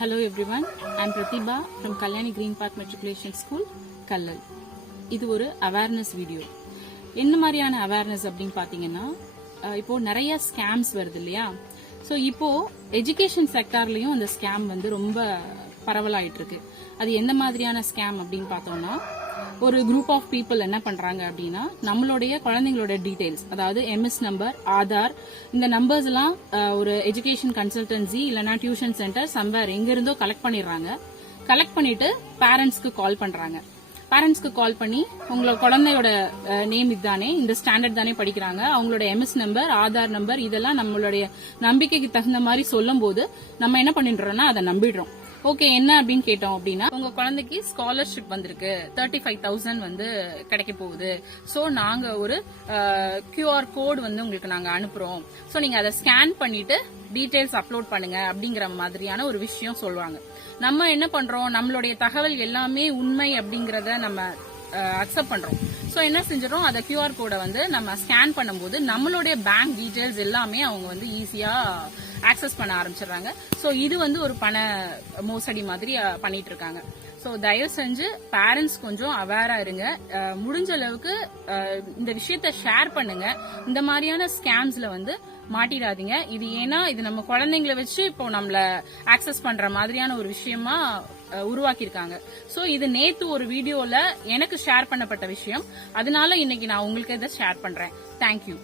Hello everyone, I am Pratibha from Kalyani Green Park Matriculation School, Kallal. இது ஒரு awareness video. என்ன மாதிரியான awareness அப்படின்னு பாத்தீங்கன்னா, இப்போ நிறைய ஸ்கேம்ஸ் வருது இல்லையா? ஸோ இப்போ எஜுகேஷன் செக்டார்லயும் அந்த ஸ்கேம் வந்து ரொம்ப பரவலாயிட்டு இருக்கு. அது எந்த மாதிரியான ஸ்கேம் அப்படின்னு பார்த்தோம்னா, ஒரு குரூப் ஆஃப் பீப்புள் என்ன பண்றாங்க அப்படின்னா, நம்மளுடைய குழந்தைங்களோட டீடைல்ஸ், அதாவது எம்எஸ் நம்பர், ஆதார், இந்த நம்பர்ஸ் எல்லாம் ஒரு எஜுகேஷன் கன்சல்டன்சி இல்லைன்னா டியூஷன் சென்டர் சம்வேர் எங்க இருந்தோ கலெக்ட் பண்ணிடுறாங்க. கலெக்ட் பண்ணிட்டு பேரண்ட்ஸ்க்கு கால் பண்றாங்க. பேரண்ட்ஸ்க்கு கால் பண்ணி, உங்களோட குழந்தையோட நேம் இதுதானே, இந்த ஸ்டாண்டர்ட் தானே படிக்கிறாங்க, அவங்களோட எம்எஸ் நம்பர், ஆதார் நம்பர் இதெல்லாம் நம்மளுடைய நம்பிக்கைக்கு தகுந்த மாதிரி சொல்லும் போது நம்ம என்ன பண்ணிடுறோம்னா அதை நம்பிடுறோம். ஓகே, என்ன அப்படின்னு கேட்டோம் அப்படின்னா, உங்க குழந்தைக்கு ஸ்காலர்ஷிப் வந்திருக்கு, 35,000 வந்து கிடைக்க போகுது. சோ நாங்க ஒரு QR கோட் வந்து உங்களுக்கு நாங்க அனுப்புறோம். சோ நீங்க அதை ஸ்கேன் பண்ணிட்டு டீடைல்ஸ் அப்லோட் பண்ணுங்க அப்படிங்கிற மாதிரியான ஒரு விஷயம் சொல்லுவாங்க. நம்ம என்ன பண்றோம், நம்மளுடைய தகவல் எல்லாமே உண்மை அப்படிங்கறத நம்ம அக்செப்ட் பண்றோம். சோ என்ன செஞ்சிடறோம், அதை QR கோடை வந்து நம்ம ஸ்கேன் பண்ணும்போது நம்மளுடைய பேங்க் டீடைல்ஸ் எல்லாமே அவங்க வந்து ஈஸியா ஆக்சஸ் பண்ண ஆரம்பிச்சிடுறாங்க. சோ இது வந்து ஒரு பண மோசடி மாதிரி பண்ணிட்டு இருக்காங்க. சோ தயவு செஞ்சு பேரண்ட்ஸ் கொஞ்சம் அவேரா இருங்க. முடிஞ்ச அளவுக்கு இந்த விஷயத்த ஷேர் பண்ணுங்க. இந்த மாதிரியான ஸ்கேம்ஸ்ல வந்து மாட்டிடாதீங்க. இது ஏன்னா இது நம்ம குழந்தைங்களை வச்சு இப்போ நம்மள ஆக்சஸ் பண்ற மாதிரியான ஒரு விஷயமா உருவாக்கியிருக்காங்க. சோ இது நேத்து ஒரு வீடியோல எனக்கு ஷேர் பண்ணப்பட்ட விஷயம். அதனால இன்னைக்கு நான் உங்களுக்கு இதை ஷேர் பண்றேன். தேங்க்யூ.